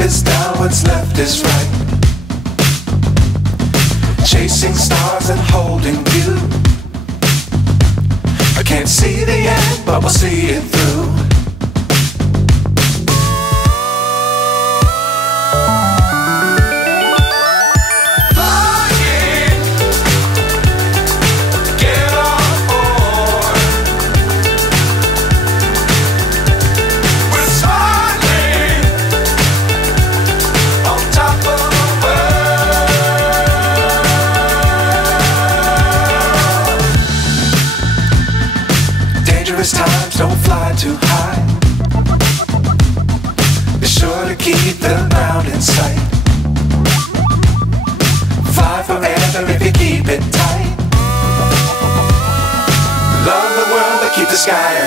is down, what's left is right. Chasing stars and holding you. I can't see the end, but we'll see it through. Dangerous times, don't fly too high. Be sure to keep the ground in sight. Fly forever if you keep it tight. Love the world, but keep the sky